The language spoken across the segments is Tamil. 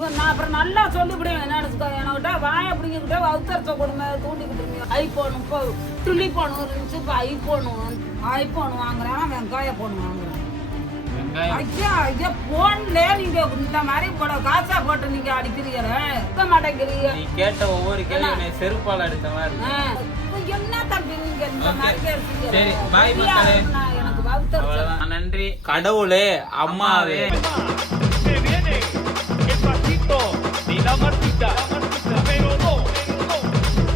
நான் அப்புறம் நல்லா சொல்லிவிடுவேன். என்கிட்ட வாய அப்படிங்கிட்ட அவுத்தரச்ச கொடுமை தூண்டிக்கிட்டு இருக்கீங்க. ஐபோன் இப்போ துளி போன் இருந்துச்சு, இப்போ ஐபோன் வாங்குறேன், வெங்காய போன் வாங்குறேன். ஐயா ஐயா போன்ல நீங்க இந்த மாதிரி காசா போட்டு நீங்க அடிக்கிறீங்க, இருக்க மாட்டேங்கிறீங்க. நீ கேட்ட ஒவ்வொரு கேள்வி செருப்பால் அடித்த மாதிரி. என்ன தம்பி நீங்க இந்த மாதிரி பேசுறீங்க? சரி பாய் மக்களே, எனக்கு அவுத்தரச்ச நன்றி. கடவுளே, அம்மாவே. Ni la Martita, pero no,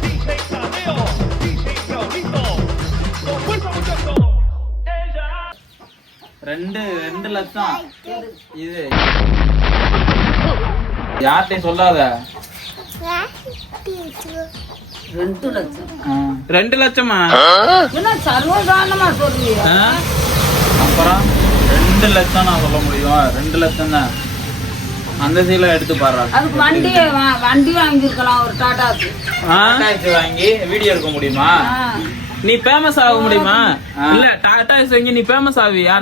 dice Tadeo, dice Claudito, con fuerza muchachos, ella. 2 லட்சம் இது யார்கிட்டையும் சொல்லாத. 2 லட்சம் 2 லட்சமா? என்ன சர்வசாதாரணமா சொல்றீங்க? அப்புறம் 2 லட்சம் நான் சொல்ல முடியும்? 2 லட்சம் தான். அந்த சீல எடுத்து பாரு. அதுக்கு வண்டி வாங்கிருக்கலாம், ஒரு டாடாக்கு வாங்கி வீடியோ எடுக்க முடியுமா? நீ ஃபேமஸ் ஆக முடியுமா? இல்ல டாடா வாங்கி நீ ஃபேமஸ் ஆவியா?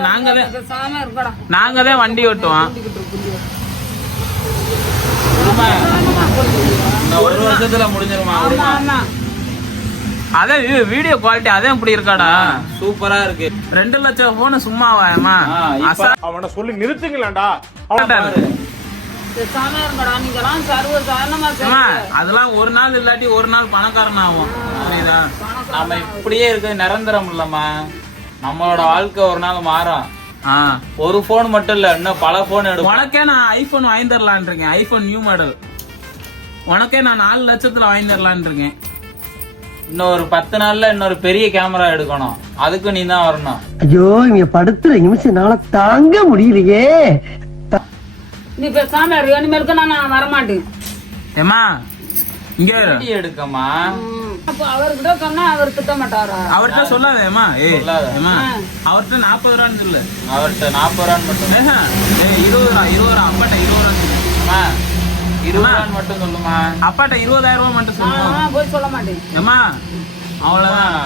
நாங்க தான் வண்டி ஓட்டுவோம். ஒரு வருஷத்துல முடிஞ்சிருமா? அதே வீடியோ குவாலிட்டி அதே இப்படி இருக்காடா, சூப்பரா இருக்கு. 2 லட்சம் போன சும்மாவாயமா? அவனை சொல்லி நிறுத்துங்களேன்டா. அதெல்லாம் ஒரு நாள் இல்லாட்டி ஒரு நாள் பணக்காரன் ஆகும். புரியுதா? நம்ம இப்படியே இருக்க நிரந்தரம் இல்லம்மா. நம்மளோட வாழ்க்கை ஒரு நாள் மாறும். ஒரு போன் மட்டும் இல்ல, இன்னும் பல போன் எடுக்கும். உனக்கே நான் ஐபோன் வாங்கி தரலான் இருக்கேன். ஐபோன் நியூ மாடல் உனக்கே நான் 4 லட்சத்துல வாங்கி தரலான் இருக்கேன். இன்னும் ஒரு 10 நாள்ல இன்னொரு பெரிய கேமரா எடுக்கணும். அதுக்கு நீ தான் வரணும். ஐயோ, இங்க படுத்துற நிமிஷம்னால தாங்க முடியலையே. நீ பேசாம இனிமேலுக்கு நான் வரமாட்டேன். ஏமா இங்க எடுக்கமா? அப்ப அவர்கிட்ட சொன்னா அவர் திட்ட மாட்டாரா? அவர்கிட்ட சொல்லாதேமா. அவர்கிட்ட 40 ரூபான்னு சொல்லு. அவர்கிட்ட 40 ரூபான்னு மட்டும் 20 ரூபா அப்பாட்ட 20 ரூபா 20 ரூபான்னு மட்டும் சொல்லுமா. அப்பாட்ட 20,000 ரூபாய் மட்டும் சொல்லுமா. போய் சொல்ல மாட்டேன். ஏமா அவ்வளவுதான்.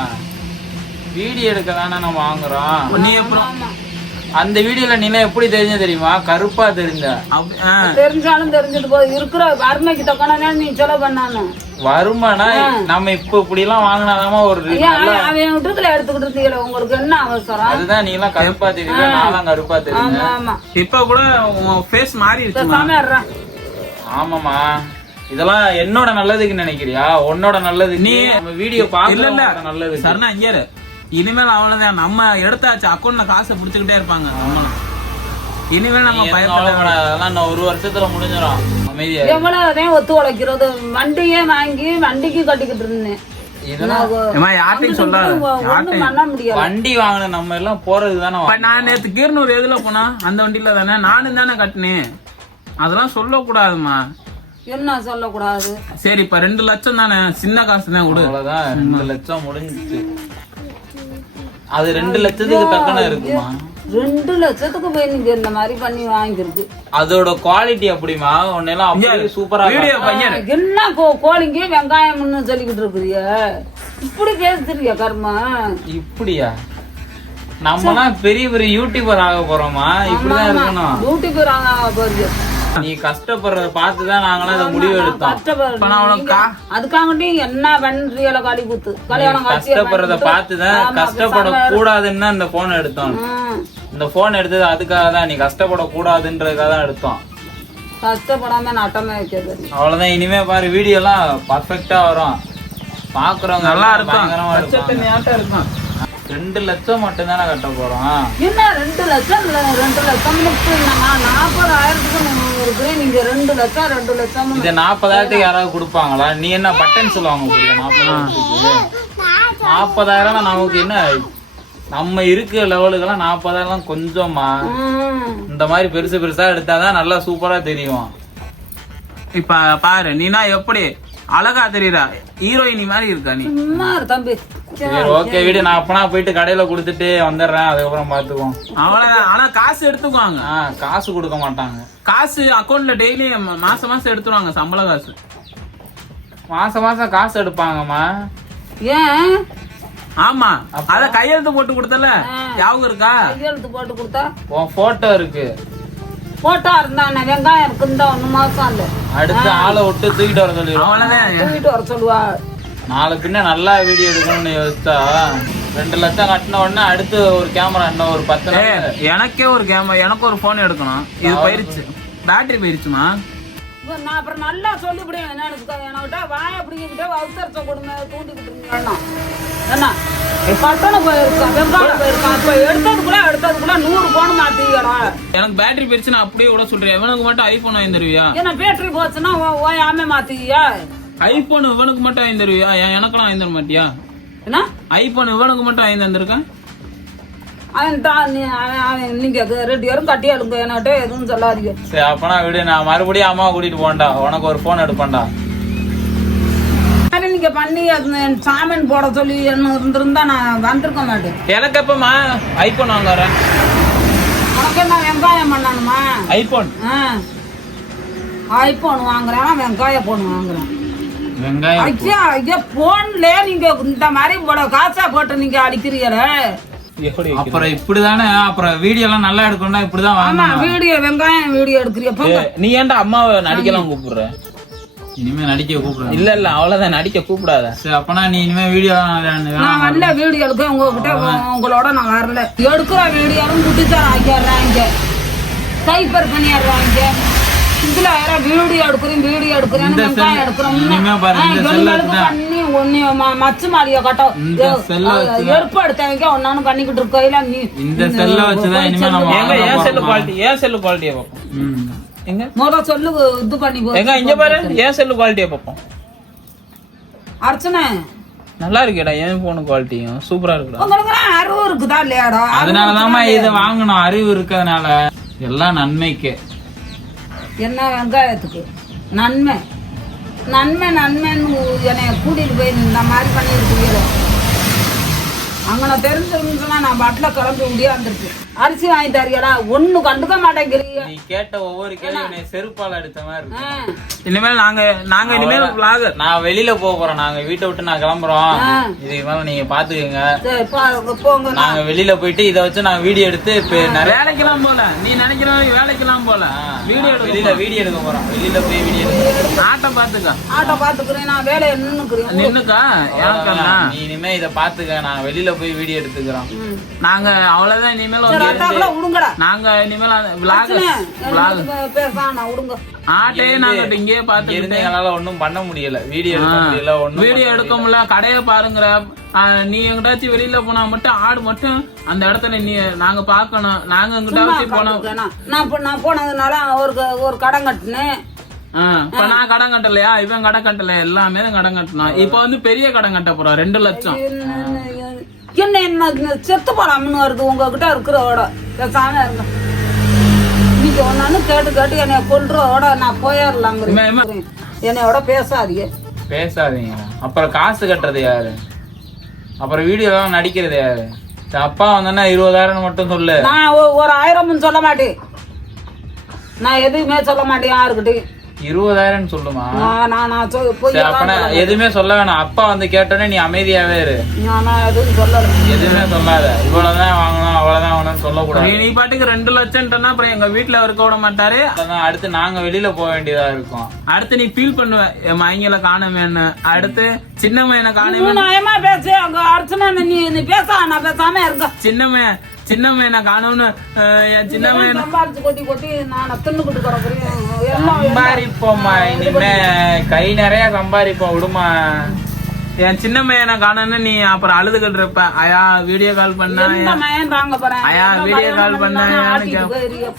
வீடியோ எடுக்க தானே நம்ம வாங்குறோம். நீ அப்புறம் அந்த வீடியோல நீல எப்படி தெரிஞ்ச தெரியுமா? கருப்பா தெரிஞ்ச. தெரிஞ்சாலும் தெரிஞ்சது போது இருக்கிற வறுமைக்கு தக்கன நீ செலவு பண்ணானு. வருமானா நம்ம இப்ப இப்படி எல்லாம் வாங்கினாதாம ஒரு அவன் விட்டுல எடுத்துக்கிட்டு இருக்கீங்களா? உங்களுக்கு என்ன அவசரம்? அதுதான் நீ எல்லாம் கருப்பா தெரியுது, நான்லாம் கருப்பா தெரியுது. இப்ப கூட ஃபேஸ் மாறி இருக்கு. ஆமாமா, இதெல்லாம் என்னோட நல்லதுக்கு நினைக்கிறியா? உன்னோட நல்லது. நீ வீடியோ பாக்கல நல்லது. சரணா இங்க இனிமேல் அவ்வளவுதான். நம்ம எடுத்தாச்சு, அக்கௌண்ட்ல காசை புடிச்சுக்கிட்டே இருப்பாங்க. இனிமேல் நம்ம பயப்பட ஒரு வருஷத்துல முடிஞ்சிடும். அமைதியா எவ்வளவுதான் ஒத்து உழைக்கிறது. வண்டியே வாங்கி வண்டிக்கு கட்டிக்கிட்டு இருந்தேன். யார்ட்டையும் சொல்லாது. வண்டி வாங்கின நம்ம எல்லாம் போறதுதானே. நான் நேத்து கீரனூர் எதுல போனா அந்த வண்டியில தானே நானும் தானே கட்டினேன். அதெல்லாம் சொல்லக்கூடாதுமா. என்ன சொல்லக்கூடாது? சரி, இப்ப 2 லட்சம் தானே, சின்ன காசு தான் கொடு. 2 லட்சம் முடிஞ்சிச்சு. அது 2 லட்சத்துக்கு தக்கன இருக்குமா? 2 லட்சத்துக்கு போய் நீங்க இந்த மாதிரி பண்ணி வாங்கிருக்கு. அதோட குவாலிட்டி அப்படிமா? ஒன்னெல்லாம் அப்படியே சூப்பரா. என்ன கோழிங்க வெங்காயம்னு சொல்லிக்கிட்டு இருக்குறிய? இப்படி பேசுறியா கர்மா? இப்படியா? நம்மலாம் பெரிய பெரிய யூடியூபர் ஆக போறோமா? இப்படிதான் இருக்கணும். யூடியூபர் ஆக போறியா? நீ கஷ்டப்படுறத பார்த்துதான் நாங்களாம் இதை முடிவு எடுத்தோம். அதுக்காக என்ன பண்றீங்களா? களி குத்து கல்யாணம் கஷ்டப்படுறத பார்த்துதான் கஷ்டப்படக்கூடாதுன்னு இந்த போன் எடுத்தோம். இந்த போன் எடுத்தது அதுக்காக தான். நீ கஷ்டப்படக்கூடாதுன்றதுக்காக தான் எடுத்தோம். கஷ்டப்படாம நட்டமே வைக்கிறது. அவ்வளவுதான். இனிமே பாரு, வீடியோ எல்லாம் பர்ஃபெக்டா வரும். பாக்குறவங்க நல்லா இருக்கும். 2 லட்சம் மட்டும் தானே கட்ட போறோம். என்ன 2 லட்சம்? 2 லட்சம் 40,000 நீங்க 2 லட்சம். இத 40,000 யாராவது கொடுப்பாங்களா? நீ என்ன பட்டன் சொல்லுவாங்க? 40,000 நமக்கு என்ன? நம்ம இருக்கிற லெவலுக்கெல்லாம் 40,000 கொஞ்சமா. இந்த மாதிரி பெருசு பெருசா எடுத்தாதான் நல்லா சூப்பரா தெரியும். இப்ப பாரு, நீனா எப்படி அழகா தெரியுறா, ஹீரோயினி மாதிரி இருக்கா நீ. தம்பி ஓகே வீடு, நான் அப்பனா போயிட்டு கடையில குடுத்துட்டு வந்துடுறேன். அதுக்கப்புறம் பாத்துக்குவோம். அவ்வளவுதான். ஆனா காசு எடுத்துக்குவாங்க. காசு கொடுக்க மாட்டாங்க. காசு அக்கௌண்ட்ல டெய்லி மாசம் மாசம் எடுத்துருவாங்க. சம்பள காசு மாசம் மாசம் காசு எடுப்பாங்கம்மா. ஏன்? ஆமா, அத கையெழுத்து போட்டு கொடுத்தல ஞாபகம் இருக்கா? கையெழுத்து போட்டு கொடுத்தா உன் போட்டோ இருக்கு. போட்டா இருந்தானே வெங்காயம் இருக்குந்தா 1 மாசம் இல்ல. அடுத்து ஆளை விட்டு தூக்கிட்டு வர சொல்லிடுவோம். அவ்வளவுதான். தூக்கிட்டு வர சொல்லுவா. நாளை பின்ன நல்லா வீடியோ எடுக்கணும்னு யோசிச்சா 2 லட்சம் கட்டின உடனே அடுத்து ஒரு கேமரா இன்னும் ஒரு 10 நாள். எனக்கே ஒரு கேமரா, எனக்கு ஒரு போன் எடுக்கணும். இது போயிருச்சு, பேட்டரி போயிருச்சுமா. நான் அப்புறம் நல்லா சொல்லிவிடுவேன். என்கிட்ட வாய அப்படிங்கிட்ட அவசரத்தை கொடுங்க தூண்டிக்கிட்டு இருக்கீங்கன்னா என்ன பட்டணம் போயிருக்கான், வெங்காயம் போயிருக்கான். இப்ப எடுத்ததுக்குள்ள 100 போன் மாத்திக்கடா. எனக்கு பேட்டரி போயிருச்சு, நான் அப்படியே கூட சொல்றேன். இவனுக்கு மட்டும் ஐபோன் வாங்கி தருவியா? ஏன்னா பேட்டரி போச்சுன்னா ஓயாம மாத்திக்கியா? ஐபோன் இவனுக்கு மட்டும் வாங்கி தருவியா? எனக்கெல்லாம் வாங்கி தர மாட்டியா? என்ன ஐபோன் இவனுக்கு மட்டும் வாங்கி தந்திருக்கேன். நீங்க 2 பேரும் கட்டி அழுங்க, என்கிட்ட எதுவும் சொல்லாதீங்க. சரி அப்பனா விடு, நான் மறுபடியும் அம்மா கூட்டிட்டு போண்டா, உனக்கு ஒரு போன் எடுப்பேன்டா. நீங்க பண்ணி சாமின் போட சொல்லி இருந்திருந்தா நான் வந்திருக்க மாட்டேன். எனக்கு எப்பமா ஐபோன் வாங்க வரேன்? உனக்கு என்ன வெங்காயம் பண்ணணுமா? ஐபோன் ஐபோன் வாங்குறேன், வெங்காய போன் வாங்குறேன். வெங்காயம் ஐயா போன்ல நீங்க இந்த மாதிரி காசா போட்டு நீங்க அடிக்கிறீங்களே. அப்புறம் இப்படிதானே, அப்புறம் வீடியோ எல்லாம் நல்லா எடுக்கணும்னா இப்படிதான் வாங்கணும். வீடியோ வெங்காயம் வீடியோ எடுக்கிறீங்க. நீ ஏன்டா அம்மாவை நடிக்கலாம் கூப்பிடுற? இனிமே நடிக்க கூப்பிடுற? இல்ல அவ்வளவுதான், நடிக்க கூப்பிடாத. சரி அப்பனா நீ இனிமே வீடியோ நான் வரல, வீடியோ எடுக்க உங்ககிட்ட உங்களோட நான் வரல. எடுக்கிற வீடியோவும் குட்டிச்சாரம் ஆக்கிடுறாங்க, கைப்பர் பண்ணிடுறாங்க. இதுல வீடியோ எடுக்கிறேன் வெங்காயம் எடுக்கிறோம் பண்ணி ஒன்னு மச்சு மாடிய கட்டம் ஏற்படுத்தவங்க ஒன்னு பண்ணிக்கிட்டு இருக்கையில நீ இந்த செல்ல வச்சுதான் இனிமே நம்ம ஏன் செல்லு குவாலிட்டியை பார்ப்போம். எங்க முதல்ல சொல்லு இது பண்ணி எங்க இங்க பாரு, ஏன் செல்லு குவாலிட்டியை பார்ப்போம். அர்ச்சனை நல்லா இருக்கேடா, ஏன் போன குவாலிட்டியும் சூப்பரா இருக்குடா. உங்களுக்கு அறிவு இருக்குதா இல்லையாடா? அதனாலதாம்மா இதை வாங்கணும், அறிவு இருக்கிறதுனால. எல்லாம் நன்மைக்கு. என்ன வெங்காயத்துக்கு நன்மை நன்மைன்னு என்னைய கூட்டிட்டு போய் இந்த மாதிரி பண்ணிருக்கீங்க. அங்க நான் தெரிஞ்சிருந்துச்சுன்னா நான் பாட்டில கிளம்பி முடியாந்துருக்கு. அரிசி வாங்கி தரீங்களா? ஒண்ணு கண்டுக்க மாட்டேங்கிறீங்க. நீ கேட்ட ஒவ்வொரு கேள்வி செருப்பால் அடிச்ச மாதிரி இருக்கு. இனிமேல் நாங்க இனிமேல் vlogger. நான் வெளியில போறோம், நாங்க வீட்டை விட்டு நான் கிளம்புறோம். இதுக்கு மேல நீங்க பாத்துக்கோங்க. போங்க. நாங்க வெளியில போயிட்டு இதை வச்சு நான் வீடியோ எடுத்து வேலைக்கெல்லாம் போல. நீ நினைக்கிற வேலைக்கெல்லாம் போல, வீடியோ எடுக்க போறோம். வெளியில போய் வீடியோ எடுக்க ஆட்டை பாத்துக்கிறேன். நான் வேலையை நின்னுக்கா. நீ இனிமே இதை பாத்துக்க, நான் வெளியில போய் வீடியோ எடுத்துக்கிறோம். நாங்க அவ்வளவுதான். இனிமேல் நாங்க இனிமேல் ஆட்டையே நாங்க இங்கேயே பாத்து எங்களால ஒண்ணும் பண்ண முடியல. வீடியோ எடுக்க முடியல. கடையை பாருங்கிற நீ எங்கிட்டாச்சும் வெளியில போனா மட்டும் ஆடு மட்டும் அந்த இடத்துல நீ நாங்க பாக்கணும். நாங்க எங்கிட்டாச்சும் போனோம். நான் போனதுனால ஒரு கடன் கட்டினேன். இப்ப நான் கடன் கட்டலையா? இவன் கடன் கட்டல, எல்லாமே கடன் கட்டணும். இப்ப வந்து பெரிய கடன் கட்ட போறோம், 2 லட்சம். என்ன செத்து போலாம்னு வருது உங்ககிட்ட இருக்கிறோட. பேசாம இருங்க. நீங்க ஒன்னு கேட்டு என்னைய கொல்றோட நான் போயிடலாங்க. என்னையோட பேசாதீங்க. அப்புறம் காசு கட்டுறது யாரு? அப்புறம் வீடியோ எல்லாம் நடிக்கிறது யாரு? அப்பா வந்தா 20,000 மட்டும் சொல்லு. நான் ஒரு 1000 சொல்ல மாட்டேன். நான் எதுவுமே சொல்ல மாட்டேன் யாருக்கிட்டையும். 20,000 சொல்லுமா? அப்பனா எதுவுமே சொல்ல வேணாம். அப்பா வந்து கேட்டோன்னே நீ அமைதியாவே இரு. எதுவுமே சொல்லாத. இவ்வளவுதான் வாங்கணும் அவ்வளவுதான் வாங்கணும்னு சொல்லக்கூடாது. நீ பாட்டுக்கு 2 லட்சம் அப்புறம் எங்க வீட்டுல இருக்க விட மாட்டாரு. அடுத்து நாங்க வெளியில போக வேண்டியதா இருக்கும். அடுத்து நீ ஃபீல் பண்ணுவ என் மயங்கள காணமேன்னு. அடுத்து சின்னம்மையனை காணமே பேசு. அங்க அர்ச்சனை நீ பேச நான் பேசாம இருக்க. சின்னம்மையனை காணும்னு சின்னம்மையனை கொட்டி நான் தின்னுக்கிட்டு கிடக்குறேன். சம்பாதிப்போம்மா, இனிமே கை நிறைய சம்பாதிப்போம். விடுமா, என் சின்ன மையனை காணன்னு நீ அப்புறம் அழுதுகிட்டு இருப்ப. ஐயா வீடியோ கால் பண்ண, ஐயா வீடியோ கால் பண்ண.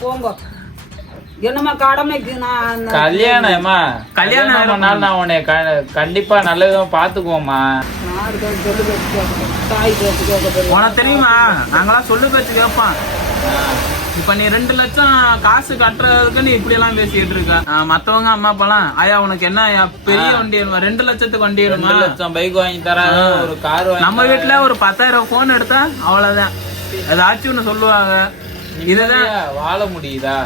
போங்க. என்னமா கடமைக்கு நான் கல்யாணம் நான் உன்னை கண்டிப்பா நல்ல விதமா பாத்துக்குவோம்மா. உனக்கு தெரியுமா, நாங்களாம் சொல்லு பேச்சு கேட்பான். இப்ப நீ 2 லட்சம் காசு கட்டுறதுக்கு நீ இப்படி எல்லாம் பேசிட்டு இருக்க. மத்தவங்க அம்மா அப்பாலாம் ஐயா உனக்கு என்ன பெரிய வண்டி வேணுமா? 2 லட்சத்துக்கு வண்டி வேணுமா? 2 லட்சம் பைக் வாங்கி தர, ஒரு கார். நம்ம வீட்டுல ஒரு 10,000 போன் எடுத்தா அவ்வளவுதான். ஏதாச்சும் ஒண்ணு சொல்லுவாங்க. இதுதான் வாழ முடியுதா?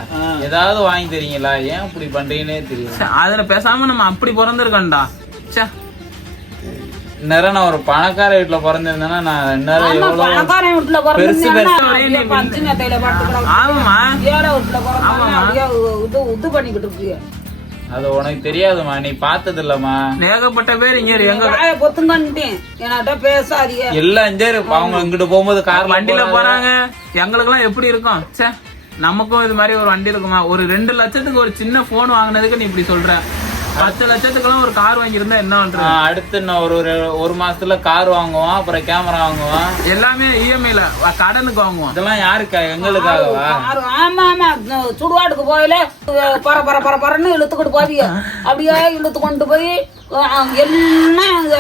ஏதாவது வாங்கி தரீங்களா? ஏன் இப்படி பண்றீங்கன்னே தெரியல. அதுல பேசாம நம்ம அப்படி பிறந்திருக்கோம்டா. நேரம் நான் ஒரு பணக்கார வீட்டுல பிறந்திருந்தேன்னா நான் இந்நேரம் ஆமா, எவ்வளவு பணக்காரன் வீட்டுல பெருசு பிறந்திருந்தேன்னா பெருசா அப்படியே பஞ்சு மெத்தையில படுத்துக்கலாம். ஆமாமா ஏழை வீட்டுல பிறந்தாங்கன்னா அப்படியே இது பண்ணிக்கிட்டு இருக்கு. அது உனக்கு தெரியாதுமா, நீ பார்த்தது இல்லம்மா. ஏகப்பட்ட பேர் இங்க எங்க வாயை பொத்துங்கன்னுட்டேன், என்கிட்ட பேசாதீங்க. எல்லாம் இங்க அவங்க இங்கிட்டு போகும்போது கார் வண்டியில போறாங்க. எங்களுக்கு எல்லாம் எப்படி இருக்கும்? சே, நமக்கும் இது மாதிரி ஒரு வண்டி இருக்குமா? ஒரு 2 லட்சத்துக்கு ஒரு சின்ன போன் வாங்கினதுக்கு நீ இப்படி சொல்ற. 10 லட்சத்துக்கெல்லாம் ஒரு கார் வாங்கியிருந்தா என்ன பண்ற? அடுத்து நான் ஒரு மாசத்துல கார் வாங்குவோம், அப்புறம் கேமரா வாங்குவோம், எல்லாமே இஎம்ஐல கடனுக்கு வாங்குவோம். இதெல்லாம் யாருக்கா? எங்களுக்காகவா? ஆமா ஆமா, சுடுகாட்டுக்கு போயில பரன்னு இழுத்துக்கிட்டு போவீங்க. அப்படியே இழுத்து கொண்டு போய் எல்லாம்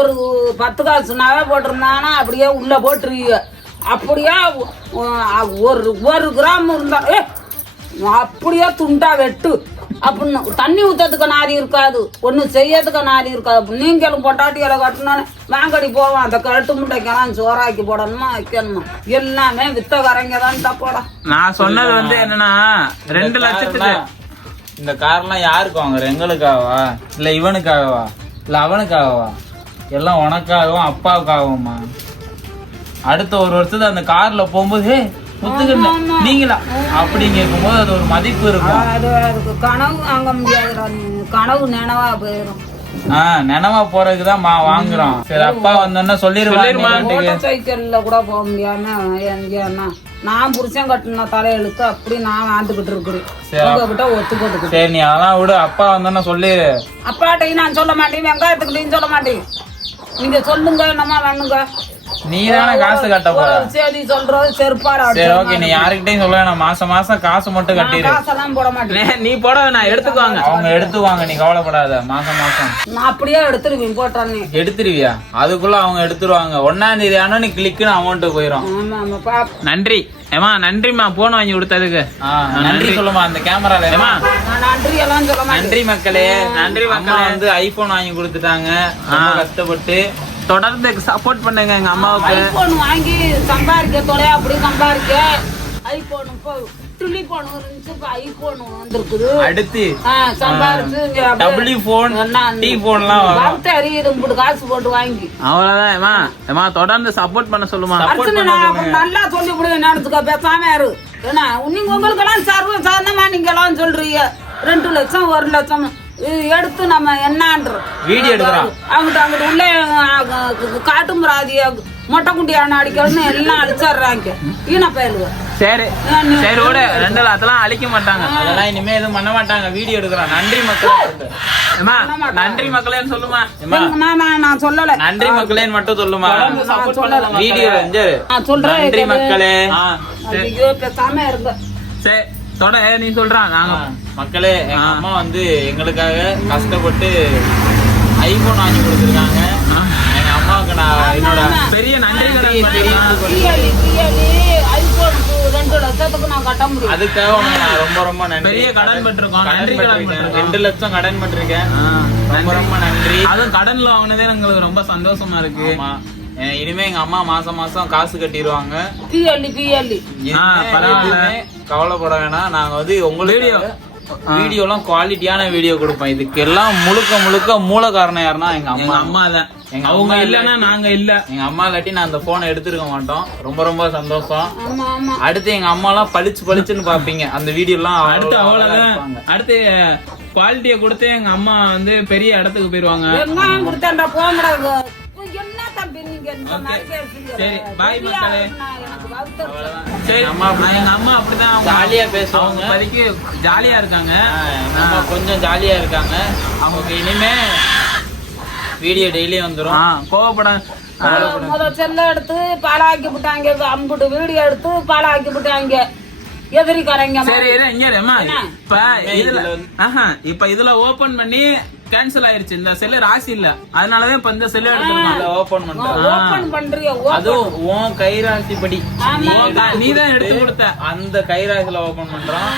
ஒரு 10 காசு நகை போட்டிருந்தானா அப்படியே உள்ள போட்டுருவீங்க. அப்படியே ஒரு கிராம் இருந்தா அப்படியே துண்டா வெட்டு அப்படின்னு. தண்ணி ஊத்ததுக்கு நாரி இருக்காது, ஒண்ணு செய்யறதுக்கு நாரி இருக்காது. நீங்களும் பொட்டாட்டியில கட்டணும்னு வாங்கடி போவோம். அந்த கட்டு முட்டைக்கெல்லாம் சோறாக்கி போடணுமா வைக்கணுமா எல்லாமே வித்தகரைங்க தான் போட. நான் சொன்னது வந்து என்னன்னா 2 லட்சத்துக்கு இந்த கார்லாம் யாருக்கு வாங்குற? எங்களுக்காகவா இல்ல இவனுக்காகவா இல்ல அவனுக்காகவா? எல்லாம் உனக்காகவும் அப்பாவுக்காகவுமா. அடுத்த ஒரு வருஷத்துல அந்த கார்ல போகும்போது முத்துக்கிட்ட நீங்களா அப்படி கேட்கும்போது அது ஒரு மதிப்பு இருக்கும். அதுக்கு கனவு வாங்க முடியாதுடா, கனவு நினைவா போயிடும். நினைவா போறதுக்குதான் வாங்குறோம். சரி, அப்பா வந்தோன்னா சொல்லிருமா. சைக்கிள்ல கூட போக முடியாம நான் புருஷன் கட்டின தலையெழுத்து அப்படி நான் வாழ்ந்துகிட்டு இருக்கிறேன். உங்ககிட்ட ஒத்து போட்டுக்கிட்டு. சரி, நீ அதெல்லாம் விடு. அப்பா வந்தோன்னா சொல்லிரு. அப்பாட்டையும் நான் சொல்ல மாட்டேன், வெங்காயத்துக்கிட்டையும் சொல்ல மாட்டேன். நீங்க சொல்லுங்க, என்னமா வேணுங்க. நீ தானே காசு கட்ட போற. சரி, சொல்றது செருப்பாடு. சரி, ஓகே. நீ யாருக்கிட்டையும் சொல்ல வேணாம். மாசம் மாசம் காசு மட்டும் கட்டிடு. காசெல்லாம் போட மாட்டேன். நீ போட வேணாம், எடுத்துக்குவாங்க. அவங்க எடுத்துவாங்க, நீ கவலைப்படாத. மாசம் மாசம் நான் அப்படியே எடுத்துருவேன். போட்டானே எடுத்துருவியா? அதுக்குள்ள அவங்க எடுத்துருவாங்க. 1ஆம் தேதி ஆனா நீ கிளிக்குன்னு அமௌண்ட் போயிடும். ஆமா ஆமா பா. நன்றி ஏமா, நன்றிமா போன் வாங்கி கொடுத்ததுக்கு. நன்றி சொல்லுமா அந்த கேமரால. ஏமா நன்றி எல்லாம் சொல்ல மாட்டேன். நன்றி மக்களே, நன்றி மக்களே. வந்து ஐபோன் வாங்கி கொடுத்துட்டாங்க கஷ்டப்பட்டு. தொடர்ந்து சப்போர்ட் பண்ணுங்க எங்க அம்மாவுக்கு. ஐபோன் வாங்கி சம்பாதிக்க தொலையா அப்படி சம்பாதிக்க. ஐபோன் இப்போ ட்ரில்லி போன் இருந்துச்சு, இப்போ ஐபோன் வந்திருக்குது. அடுத்து சம்பாதிச்சு டபுள் போன் டி போன்லாம் வளர்த்து அறியுது. காசு போட்டு வாங்கி அவ்வளவுதான். ஏமா தொடர்ந்து சப்போர்ட் பண்ண சொல்லுமா. நல்லா சொல்லி விடுங்க, நடத்துக்க பேசாம இரு. ஏன்னா நீங்க உங்களுக்கு எல்லாம் சர்வ சாதாரணமா நீங்க எல்லாம் சொல்றீங்க 2 லட்சம் 1 லட்சம் எடுத்து நம்ம என்னன்ற வீடியோ எடுக்கிறோம். அங்கிட்ட உள்ள காட்டும் ராதிய மொட்டை குண்டியான அடிக்கிறதுன்னு எல்லாம் அழிச்சிடுறாங்க ஈன பயலுவ. சரி சரி விட 2 அதெல்லாம் அழிக்க மாட்டாங்க. அதெல்லாம் இனிமே எதுவும் பண்ண மாட்டாங்க. வீடியோ எடுக்கிறோம். நன்றி மக்களே. நன்றி மக்களேன்னு சொல்லுமா. நான் சொல்லல. நன்றி மக்களேன்னு மட்டும் சொல்லுமா. வீடியோ சொல்றேன். நன்றி மக்களே. பேசாம இருங்க. சரி தொட நீ சொல்றான். நாங்க மக்களே, எங்க அம்மா வந்து எங்களுக்காக கஷ்டப்பட்டு ஐபோன் வாங்கி கொடுத்துருக்காங்க. எங்க அம்மாவுக்கு நான் என்னோட பெரிய நன்றி அதுக்காக நான் ரொம்ப ரொம்ப நன்றி. பெரிய கடன் பெற்றிருக்கோம். நன்றி கடன் 2 லட்சம் கடன் பெற்றிருக்கேன். ரொம்ப ரொம்ப நன்றி. அதுவும் கடன்ல வாங்கினதே எங்களுக்கு ரொம்ப சந்தோஷமா இருக்கு. இனிமே எங்க அம்மா மாசம் மாசம் காசு கட்டிடுவாங்க. கவலைப்பட வேணாம். நாங்க வந்து உங்களுக்கு வீடியோ எல்லாம் குவாலிட்டியான வீடியோ கொடுப்போம். இதுக்கு எல்லாம் முழுக்க மூல காரணம் யாருன்னா எங்க அம்மா தான். அவங்க இல்லன்னா நாங்க இல்ல. எங்க அம்மா இல்லாட்டி நான் அந்த போனை எடுத்துருக்க மாட்டோம். ரொம்ப ரொம்ப சந்தோஷம். அடுத்து எங்க அம்மா எல்லாம் பளிச்சுன்னு பாப்பீங்க அந்த வீடியோ எல்லாம். அடுத்து அவ்வளவுதான். அடுத்து குவாலிட்டியை கொடுத்து எங்க அம்மா வந்து பெரிய இடத்துக்கு போயிருவாங்க. சரி பாய் மக்களே. சரி, எங்க அம்மா அப்படிதான் ஜாலியா பேசுவாங்க. இப்போதைக்கு ஜாலியா இருக்காங்க. கொஞ்சம் ஜாலியா இருக்காங்க. அவங்க இனிமே வீடியோ டெய்லி வந்துரும். கோவப்பட செல்ல எடுத்து பாலாக்கி விட்டாங்க. அம்புட்டு வீடியோ எடுத்து பாலாக்கி விட்டாங்க எதிரிக்காரங்க. சரி இப்ப இதுல ஓபன் பண்ணி கேன்சல் ஆயிருச்சு. இந்த செல்லு ராசி இல்ல, அதனாலதான் இப்ப இந்த செல்லு எடுத்துருக்கோம். ஓபன் பண்றியா? அதுவும் உன் கைராசி படி நீதான் எடுத்து கொடுத்த அந்த கைராசில ஓபன் பண்றோம்.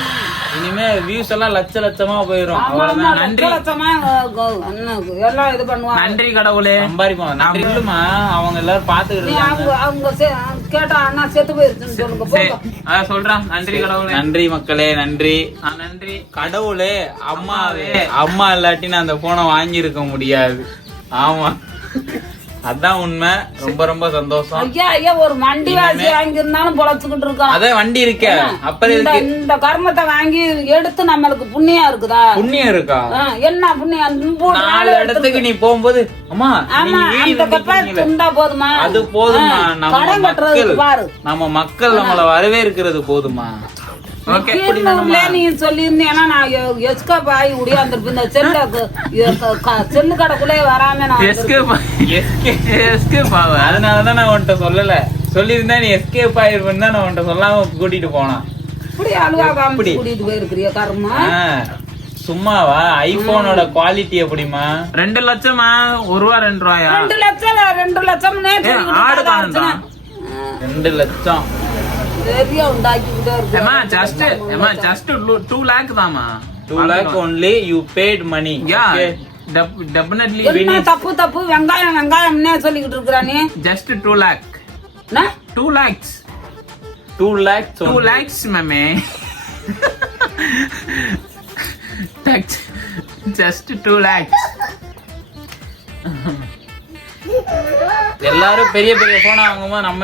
இனிமே வியூஸ் எல்லாம் லட்சமா போயிரும். அவ்வளவுதான். நன்றி எல்லாம் இது பண்ணுவாங்க. நன்றி கடவுளே. சம்பாதிப்போம். நன்றி இல்லமா, அவங்க எல்லாரும் பாத்துக்கிட்டு அவங்க கேட்டா அண்ணா செத்து போயிருச்சுன்னு சொல்லுங்க. சொல்றான். நன்றி கடவுளே. நன்றி மக்களே. நன்றி நன்றி கடவுளே. அம்மாவே, அம்மா இல்லாட்டி நான் அந்த போனை வாங்கி இருக்க முடியாது. ஆமா. அதான் உண்மை. ரொம்ப ரொம்ப சந்தோஷம். ஐயா ஐயா ஒரு வண்டி வாசி வாங்கியிருந்தாலும் பொழைச்சுக்கிட்டு இருக்கோம். அதே வண்டி இருக்க அப்புறம் இந்த கர்மத்தை வாங்கி எடுத்து நம்மளுக்கு புண்ணியம் இருக்குதா? புண்ணியம் இருக்கா? என்ன புண்ணியம்? 4 இடத்துக்கு நீ போகும்போது அம்மா இருந்தா போதுமா? அது போதுமா? கடன் கட்டுறது பாரு. நம்ம மக்கள் நம்மள வரவேற்கிறது போதுமா? நீ சொல்லியிருந்தேன்னா நான் எஸ்கேப் ஆகி உடையாந்துருப்பேன். இந்த செல்லு கடைக்குள்ளே வராம நான் எஸ்கேப் ஆகும். அதனாலதான் நான் உன்கிட்ட சொல்லல. சொல்லியிருந்தா நீ எஸ்கேப் ஆயிருப்பேன்னு தான் நான் உன்கிட்ட சொல்லாம கூட்டிட்டு போனான். இப்படி அழுவா காமிச்சு கூட்டிட்டு போயிருக்கிறிய கர்மா. சும்மாவா? ஐபோனோட குவாலிட்டி எப்படிமா? 2 லட்சமா? 1 ரூபா 2 ரூபாயா? 2 லட்சம் 2 லட்சம் 2 லட்சம் பெரிய உண்டாக்கிட்டே இருக்கு. just 2 lakh Dhama. 2 lakh only you paid money. Yeah, definitely. என்ன தப்பு வெங்காயம்னே சொல்லிக்கிட்டு இருக்கற நீ? Just 2 lakh. என்ன? 2 lakhs. 2 lakhs. 2 lakhs mame. Just 2 lakhs. எல்லாரும் பெரிய பெரிய போனா வாங்குமா, நம்ம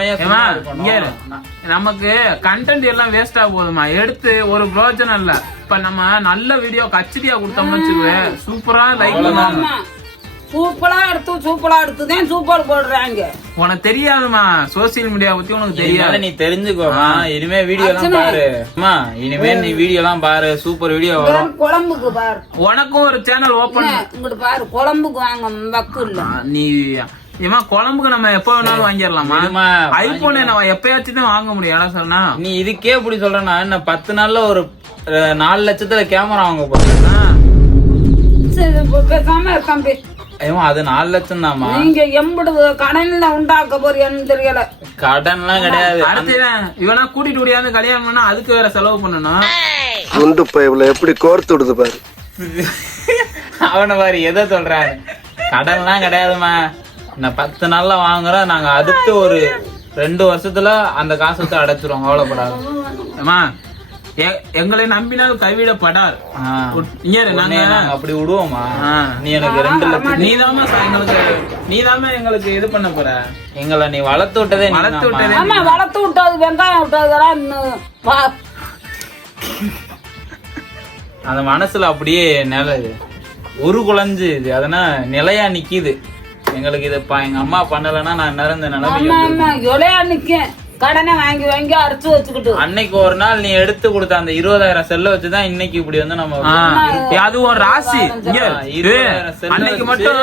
நமக்கு கண்டென்ட் எல்லாம் வேஸ்டா போகுதுமா. எடுத்து ஒரு பிரயோஜனம் இல்ல. இப்ப நம்ம நல்ல வீடியோ கச்சடியா கொடுத்தோம்னு வச்சுக்கவே சூப்பரா லைக் பண்ணுவாங்க. சூப்பரா எடுத்துதான் சூப்பர் போடுறாங்க. உனக்கு தெரியாதுமா சோசியல் மீடியா பத்தி. உனக்கு தெரியாது, நீ தெரிஞ்சுக்கோமா. இனிமே வீடியோ எல்லாம் பாரு. இனிமே நீ வீடியோ எல்லாம் பாரு. சூப்பர் வீடியோ வரும். குழம்புக்கு பாரு. உனக்கும் ஒரு சேனல் ஓபன் இங்கிட்டு பாரு. குழம்புக்கு வாங்க வக்கு இல்ல. நீ ஏமா குழம்புக்கு நம்ம எப்ப வேணாலும் வாங்கிடலாமா? ஐபோன் நம்ம எப்பயாச்சும் தான் வாங்க முடியும். சொன்னா நீ இதுக்கே இப்படி சொல்றனா என்ன 10 நாள்ல ஒரு 4 லட்சத்துல கேமரா வாங்க போறீங்க? பேசாம தம்பி. அது 4 லட்சம் தாமா. நீங்க எம்படு கடன்ல உண்டாக்க போறீங்கன்னு தெரியல. கடன்லாம் கிடையாது. அடுத்து இவனா கூட்டிட்டு ஓடியாந்து கல்யாணம் பண்ணா அதுக்கு வேற செலவு பண்ணணும். குண்டு பைப்ல எப்படி கோர்த்து விடுது பாரு. அவனை பாரு எதை சொல்றாரு. கடன்லாம் கிடையாதுமா. நான் 10 நாள்ல வாங்குறோம். நாங்க அடுத்து ஒரு 2 வருஷத்துல அந்த காசத்தை அடைச்சிருவோம். கவலைப்படாது. எங்களை நம்பினால் கைவிடப்படார். அப்படி விடுவோமா? நீ எனக்கு 2 லட்சம் நீதாம எங்களுக்கு இது பண்ண போற. எங்களை நீ வளர்த்து விட்டதே. வளர்த்து விட்டது வெங்காயம் விட்டதெல்லாம் அந்த மனசுல அப்படியே ஒரு குழஞ்சு இது. அதனால நிலையா நிக்குது எங்களுக்கு. இது எங்க அம்மா பண்ணலன்னா நான் நிறந்த நிலைமை கடனை வாங்கி அரைச்சு வச்சுக்கிட்டு. அன்னைக்கு ஒரு நாள் நீ எடுத்து கொடுத்த அந்த 20,000 செல்ல வச்சுதான் இன்னைக்கு இப்படி வந்து நம்ம அது ஒரு ராசி. அன்னைக்கு மட்டும்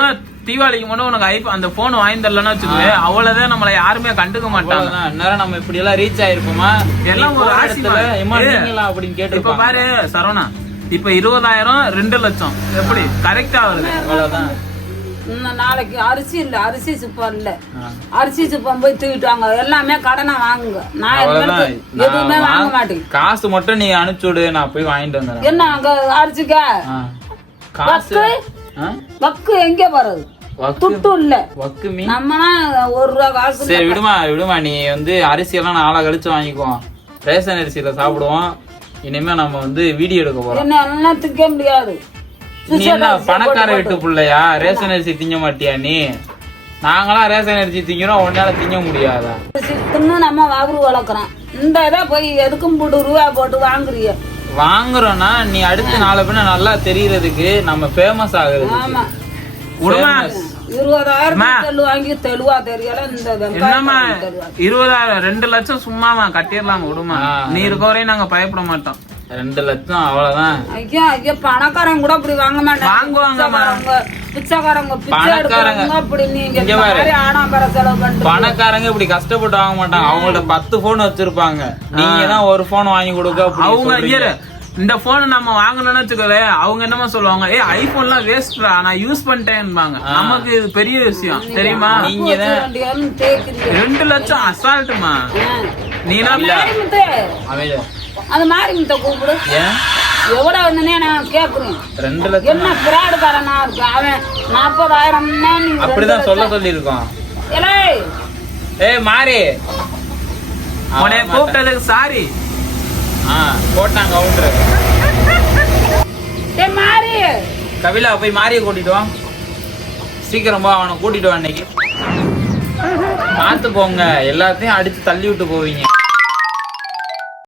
தீபாவளிக்கு மட்டும் உனக்கு அந்த போன் வாங்கி தரலன்னு வச்சுக்கவே அவ்வளவுதான். நம்மள யாருமே கண்டுக்க மாட்டாங்க. நேரம் நம்ம இப்படி எல்லாம் ரீச் ஆயிருப்போமா? எல்லாம் ஒரு ராசில அப்படின்னு கேட்டு. இப்ப பாரு சரவணா, இப்ப 20,000 2 லட்சம் எப்படி கரெக்டா வருது? அவ்வளவுதான். நாளைக்கு அரிசி இல்ல, அரிசி சுப்பம் இல்ல. அரிசி சுப்பம் போய் தூக்கிட்டாங்க. எல்லாமே கடனை வாங்குங்க. நான் எதுவுமே வாங்க மாட்டேன். காசு மட்டும் நீ அனுப்பிச்சு விடு, நான் போய் வாங்கிட்டு வந்துடுறேன். என்ன அங்க அரிசிக்க காசு வக்கு எங்க போறது? துட்டு இல்ல. நம்மனா 1 ரூபா காசு. சரி விடுமா. நீ வந்து அரிசி எல்லாம் நாளா கழிச்சு வாங்கிக்குவோம். ரேஷன் அரிசியில சாப்பிடுவோம். இனிமே நம்ம வந்து வீடியோ எடுக்க போறோம். என்ன எல்லாம் திக்க முடியாது. நீ என்ன பணக்கார வீட்டு பிள்ளையா? ரேஷன் அரிசி திங்க மாட்டியா நீ? நாங்களாம் ரேஷன் அரிசி திங்கிறோம். உன்னால திங்க முடியாதா? நம்ம வாகுரு வளர்க்குறோம். இந்த இதை போய் எதுக்கும் போட்டு ரூபா போட்டு வாங்குறிய. வாங்குறோம்னா நீ அடுத்து 4 பேர் நல்லா தெரியறதுக்கு நம்ம ஃபேமஸ் ஆகுறது. ஆமா 20,000 வாங்கி தெளிவா தெரியல. இந்த 20,000 2 லட்சம் சும்மாவா கட்டிடலாம். விடுமா, நீ இருக்க வரையும் நாங்க பயப்பட மாட்டோம். 2 லட்சம் அவ்வளவுதான். ஐயா பணக்காரங்க கூட அப்படி வாங்க மாட்டாங்க. வாங்குவாங்க பிச்சைக்காரங்க. அப்படி நீங்க ஆடம்பர செலவு பண்ணிட்டு பணக்காரங்க இப்படி கஷ்டப்பட்டு வாங்க மாட்டாங்க. அவங்கள்ட்ட 10 போன் வச்சிருப்பாங்க. நீங்க தான் ஒரு போன் வாங்கி கொடுக்க. அவங்க இந்த போன் நம்ம வாங்கணும்னு வச்சுக்கவே அவங்க என்னமா சொல்லுவாங்க, ஐபோன் எல்லாம் வேஸ்ட்ரா, நான் யூஸ் பண்ணிட்டேன்பாங்க. நமக்கு இது பெரிய விஷயம் தெரியுமா? நீங்க 2 லட்சம் அசால்ட்டுமா. நீ அது மாதிரி முத்த கூப்பிடு. எவ்வளவு வந்தனே நான் கேக்குறேன். 2 லட்சம் என்ன பிராடுக்காரனா இருக்கு அவன். 40,000 அப்படிதான் சொல்லி இருக்கோம். மாறி அவனை கூப்பிட்டதுக்கு சாரி போட்டாங்க. மாறி கபிலா போய் மாறிய கூட்டிட்டு வா. சீக்கிரமா அவனை கூட்டிட்டு வா இன்னைக்கு. பார்த்து போங்க, எல்லாத்தையும் அடிச்சு தள்ளி விட்டு போவீங்க.